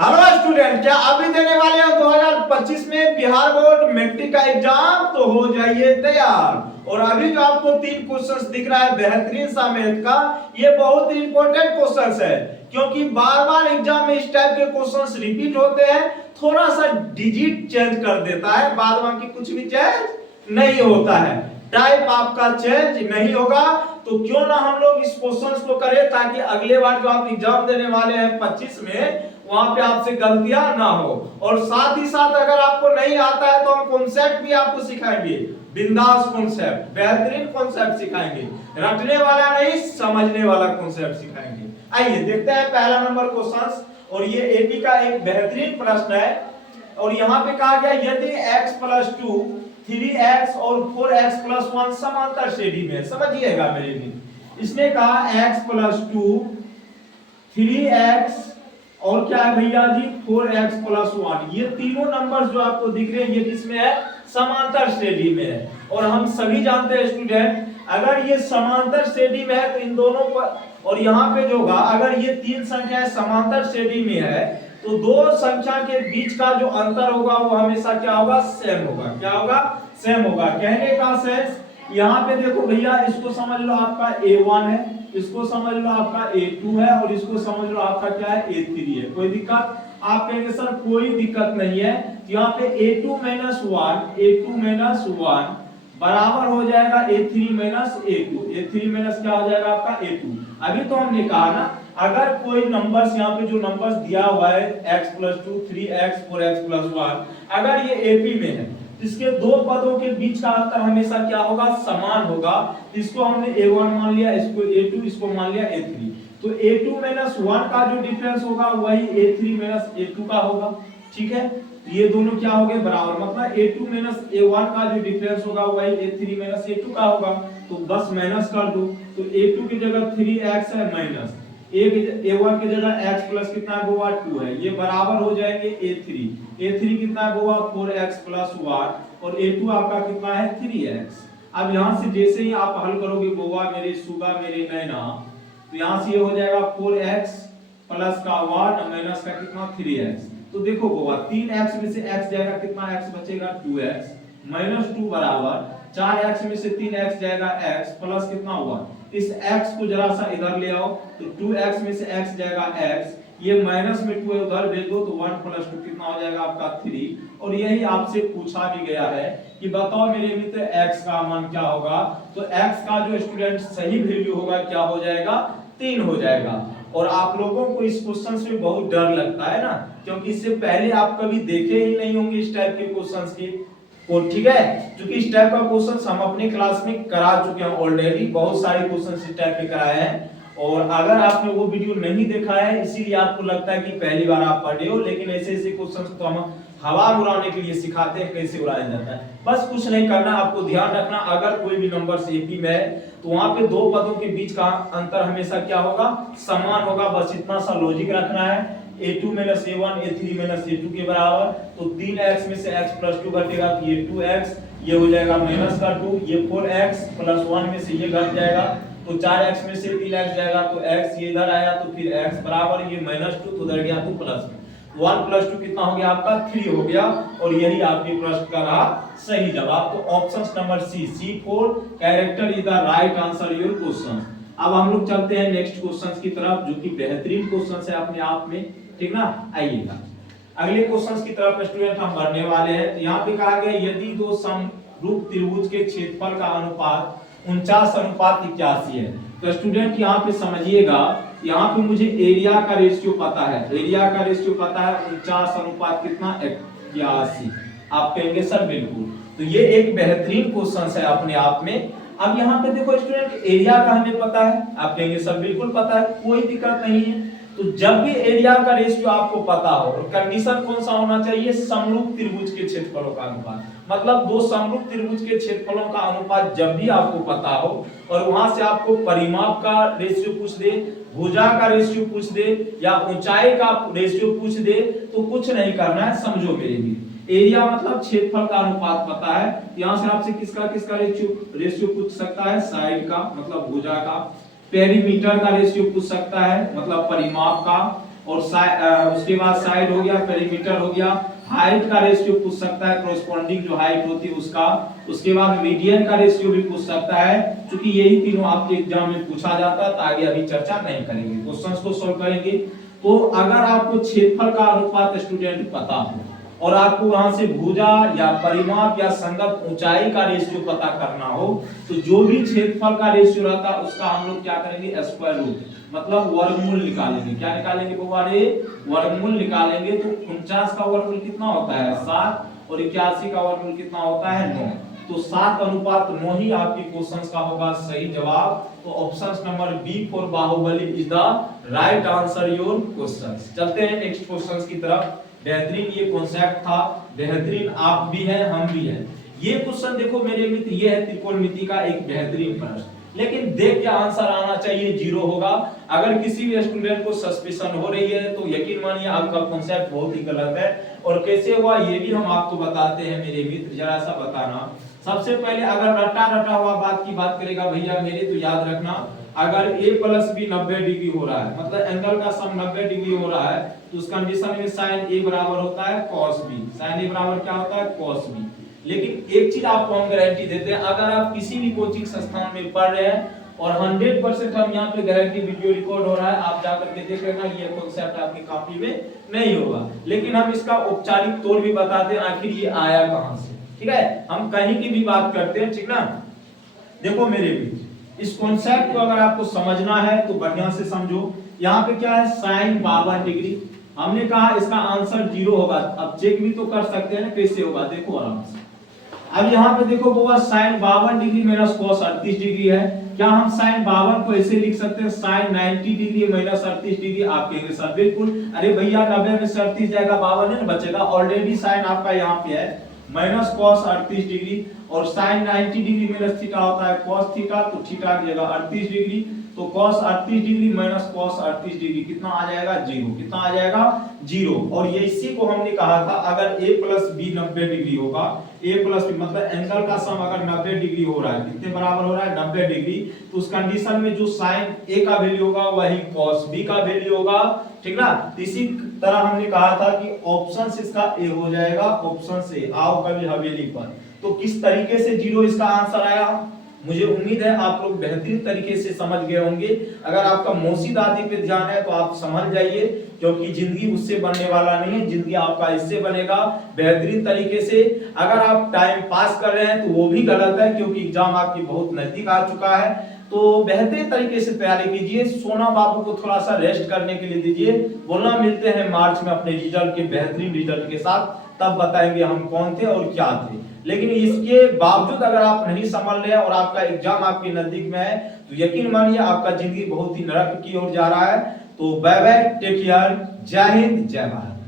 Hello student, क्या अभी देने वाले हैं 2025 में बिहार बोर्ड मैट्रिक का एग्जाम? तो हो जाइए तैयार। और अभी जो आपको 3 क्वेश्चंस दिख रहा है बेहतरीन सा मैथ का, ये बहुत ही इंपॉर्टेंट क्वेश्चंस है, क्योंकि बार बार एग्जाम में इस टाइप के क्वेश्चंस रिपीट होते हैं। थोड़ा सा डिजिट चेंज कर देता है, बाद बाकी कुछ भी चेंज नहीं होता है। टाइप आपका चेंज नहीं होगा, तो क्यों ना हम लोग इस क्वेश्चंस को करें, ताकि अगले बार जो आप एग्जाम देने वाले हैं 25 में, वहां पे आपसे गलतियां ना हो। और साथ ही साथ अगर आपको नहीं आता है तो हम कॉन्सेप्ट भी आपको सिखाएंगे, बिंदास कॉन्सेप्ट, बेहतरीन कॉन्सेप्ट सिखाएंगे, रटने वाला नहीं समझने वाला कॉन्सेप्ट सिखाएंगे। आइए देखते हैं पहला नंबर क्वेश्चन, और ये एपी का एक बेहतरीन प्रश्न है। और यहाँ पे कहा गया यदि x + 2 3x और 4x + 1 समांतर श्रेणी में, समझिएगा मेरे लिए, इसने कहा x + 2 3x और क्या है भैया जी 4x + 1, ये तीनों नंबर्स जो आपको दिख रहे हैं ये किसमें है? समांतर श्रेणी में है। और हम सभी जानते हैं स्टूडेंट, अगर ये समांतर श्रेणी में है तो इन दोनों पर, और यहाँ पे जो होगा, अगर ये तीन संख्याएं समांतर श्रेणी में है तो दो संख्या के बीच का जो अंतर होगा वो हमेशा क्या होगा? सेम होगा। क्या होगा? सेम होगा। कहने का सेंस, यहाँ पे देखो भैया, इसको समझ लो आपका A1 है, इसको समझ लो आपका A2 है, और इसको समझ लो आपका क्या है? A3 है। कोई दिक्कत? आप कहेंगे सर कोई दिक्कत नहीं है। यहाँ पे A2 - 1 बराबर हो जाएगा A3 - A2। A3 - क्या हो जाएगा आपका? A2। अभी तो हमने कहा ना, अगर कोई नंबर्स, यहाँ पे जो नंबर्स दिया हुआ है x + 2 3x 4x + 1, अगर ये AP में है, इसके दो पदों के बीच का अंतर हमेशा क्या होगा? समान होगा। इसको हमने A1 मान लिया, इसको A2, इसको मान लिया A3। तो A2 - 1 का जो डिफरेंस होगा वही A3 - A2 का होगा। ठीक है, तो ये दोनों क्या हो गए? बराबर। मतलब A2 - A1 का जो डिफरेंस होगा वही A3 - A2 का होगा। तो बस माइनस कर दो, तो A2 की जगह 3x है माइनस A1 की जगह x प्लस कितना होगा? 2 है, ये बराबर हो जाएंगे A3 कितना होगा? 4x + 1, और A2 आपका कितना है? 3x। अब यहां से जैसे ही आप हल करोगे गोवा मेरे सुगा मेरे नैना, तो यहां से ये हो जाएगा 4x प्लस का 1 माइनस का कितना? 3x। तो देखो गोवा 3x में से x जाएगा, कितना x बचेगा? 2x - 2 बराबर 4x में से 3x जाएगा x प्लस कितना 1। इस x को जरा सा इधर ले आओ, तो 2x में से x जाएगा x, ये माइनस में 2 उधर भेज दो, तो 1 + 2 कितना हो जाएगा आपका? 3। और यही आपसे पूछा भी गया है कि बताओ मेरे मित्र x का मान क्या होगा? तो x का जो स्टूडेंट सही वैल्यू होगा क्या हो जाएगा? 3 हो जाएगा। और आप लोगों को इस क्वेश्चन से बहुत डर लगता है ना, क्योंकि इससे पहले आप कभी देखे ही नहीं होंगे इस टाइप के क्वेश्चंस की। और ठीक है, क्योंकि इस टाइप का क्वेश्चंस हम अपने क्लास में करा चुके हैं ऑलरेडी, बहुत सारे क्वेश्चंस इस टाइप के कराए हैं। और अगर आपने वो वीडियो नहीं देखा है, इसीलिए आपको लगता है कि पहली बार आप पढ़े हो, लेकिन ऐसे ऐसे क्वेश्चंस तो हम हवा उड़ाने के लिए सिखाते हैं कैसे उड़ाया जाता है। बस कुछ नहीं करना, आपको ध्यान रखना, अगर कोई भी नंबर AP में है तो वहां पे दो पदों के बीच का अंतर हमेशा क्या होगा? समान होगा। बस इतना सा लॉजिक रखना है। A2 - A1 A3 - A2 के बराबर, तो 3x में से x + 2 घटेगा, तो ये 2x, ये हो जाएगा -2, ये 4x + 1 में से ये घट जाएगा, तो 4x में से 3x जाएगा, तो x ये इधर आया, तो फिर x बराबर ये -2 तो उधर गया, तो प्लस में 1 + 2 कितना हो गया आपका? 3 हो गया। और यही आपके प्रश्न का रहा सही जवाब। तो option number C4 character is the right answer your question. अब हम लोग चलते हैं नेक्स्ट क्वेश्चंस की तरफ, जो कि बेहतरीन क्वेश्चंस है अपने आप में। ठीक ना? आइएगा अगले क्वेश्चंस की तरफ स्टूडेंट हम बढ़ने वाले हैं। तो यहाँ पे कहा गया यदि दो समरूप त्रिभुज के क्षेत्रफल का अनुपात 49:81 है। तो स्टूडेंट यहाँ पे समझिएगा, यहाँ पे मुझे एरिया का रेशियो पता है, एरिया का रेशियो पता है 49 कितना? 81। आप कहेंगे सर बिल्कुल, तो ये एक बेहतरीन क्वेश्चन है अपने आप में। अब यहाँ पे देखो स्टूडेंट, एरिया का हमें पता है, आप कहेंगे सर बिल्कुल पता है, कोई दिक्कत नहीं है। तो जब भी एरिया का रेशियो आपको पता हो, और कंडीशन कौन सा होना चाहिए? समरूप त्रिभुज के क्षेत्रफलों का अनुपात। मतलब दो समरूप त्रिभुज के क्षेत्रफलों का अनुपात जब भी आपको पता हो, और वहां से आपको परिमाप का रेशियो पूछ दे, भुजा का रेशियो पूछ दे, या ऊंचाई का रेशियो पूछ दे, तो कुछ नहीं करना है, समझो मेरे लिए। एरिया मतलब क्षेत्रफल का अनुपात पता है, यहां से आपसे किसका रेशियो पूछ सकता है? साइड का मतलब भुजा का। पेरीमीटर का रेशियो पूछ सकता है, मतलब परिमाप का। और उसके बाद साइड हो गया, पेरीमीटर हो गया, हाइट का रेशियो पूछ सकता है, कॉरेस्पॉन्डिंग जो हाइट होती है उसका, उसके बाद मीडियन का रेशियो भी पूछ सकता है, क्योंकि यही तीनों आपके एग्जाम में पूछा जाता है। तो आगे अभी चर्चा नहीं करेंगे, क्वेश्चंस को सॉल्व करेंगे। तो अगर आपको क्षेत्रफल का अनुपात स्टूडेंट पता हो और आपको वहां से भुजा या परिमाप या संगत ऊंचाई का रेशियो पता करना हो, तो जो भी क्षेत्रफल का रेशियो रहता है उसका हम लोग क्या करेंगे, स्क्वायर रूट, मतलब वर्गमूल निकालेंगे। क्या निकालेंगे बउआ रे, वर्गमूल निकालेंगे। तो 49 का वर्गमूल कितना होता है 7 और 81 का वर्गमूल कितना होता है 9। तो 7:9 ही आपके क्वेश्चंस का होगा सही जवाब। तो option number B for Baahubali is the right answer your questions. चलते हैं नेक्स्ट क्वेश्चंस की तरफ। बेहतरीन ये कॉन्सेप्ट था, बेहतरीन आप भी हैं हम भी हैं। ये क्वेश्चन देखो मेरे मित्र, ये है त्रिकोणमिति का एक बेहतरीन प्रश्न, लेकिन देख के आंसर आना चाहिए, 0 होगा। अगर किसी भी स्टूडेंट को सस्पिशन हो रही है तो यकीन मानिए आपका कॉन्सेप्ट बहुत ही गलत है। और कैसे हुआ ये भी हम आपको बताते हैं मेरे मित्र, जरा सा बताना। सबसे पहले अगर रटा रटा हुआ बात की बात करेगा भैया मेरे, तो याद रखना अगर a + b 90 डिग्री हो रहा है, मतलब एंगल का सम 90 डिग्री हो रहा है, तो उस कंडीशन में sin a बराबर होता है cos b। sin a बराबर क्या होता है cos b। लेकिन एक चीज आपको हम गारंटी देते हैं, अगर आप किसी भी कोचिंग संस्थान में पढ़ रहे हैं और 100% हम यहाँ पे गारंटी वीडियो रिकॉर्ड हो रहा है, आप जाकर के देख लेना, ये कॉन्सेप्ट आपकी कॉपी में नहीं होगा। लेकिन हम इसका औपचारिक तौर भी बताते हैं आखिर ये आया कहां से। ठीक है, हम कहीं की भी बात करते हैं, ठीक ना। देखो मेरे बीच इस कॉन्सेप्ट को अगर आपको समझना है तो बढ़िया से समझो। यहाँ पे क्या है sin 52 डिग्री, हमने कहा इसका आंसर 0 होगा। अब चेक भी तो कर सकते हैं ना कैसे होगा, देखो आराम से। अब यहाँ पे देखो वो sin 52 degree minus cos 38 degree है। क्या हम sin 52 को ऐसे लिख सकते हैं sin 90 डिग्री माइनस 38 डिग्री? आप कहेंगे सर बिल्कुल, अरे भैया 90 में से 38 जाएगा 52 है ना बचेगा। ऑलरेडी sin आपका यहाँ पे है माइनस cos 38 डिग्री और sin 90 डिग्री माइनस थीटा होता है cos थीटा, तो थीटा की जगह 38 डिग्री, तो cos 38 degree minus cos 38 degree कितना आ जाएगा 0। कितना आ जाएगा 0। और ये इसी को हमने कहा था अगर a + b 90 डिग्री होगा, a + b मतलब एंगल का सम अगर 90 डिग्री हो रहा है, कितने बराबर हो रहा है 90 डिग्री, तो उस कंडीशन में जो sin a का वैल्यू होगा वही cos b का वैल्यू होगा। ठीक ना। तो इसी तरह हमने कहा था कि ऑप्शन इसका ए हो जाएगा, ऑप्शन से आओ कभी हवेली पर। तो किस तरीके से 0 इसका आंसर आया, मुझे उम्मीद है आप लोग बेहतरीन तरीके से समझ गए होंगे। अगर आपका मौसी दादी पे ध्यान है तो आप समझ जाइए, क्योंकि जिंदगी उससे बनने वाला नहीं है, जिंदगी आपका इससे बनेगा बेहतरीन तरीके से। अगर आप टाइम पास कर रहे हैं तो वो भी गलत है, क्योंकि एग्जाम आपकी बहुत नजदीक आ चुका है। तो बेहतरीन तरीके से तैयारी कीजिए। सोना बाबू को थोड़ा सा रेस्ट करने के लिए दीजिए। बोलना मिलते हैं मार्च में अपने रिजल्ट के बेहतरीन रिजल्ट के साथ, तब बताएंगे हम कौन थे और क्या थे। लेकिन इसके बावजूद अगर आप नहीं संभल रहे और आपका एग्जाम आपके नजदीक में है, तो यकीन मानिए आपका जिंदगी बहुत ही नरक की ओर जा रहा है। तो बाय बाय, टेक केयर, जय हिंद, जय भारत।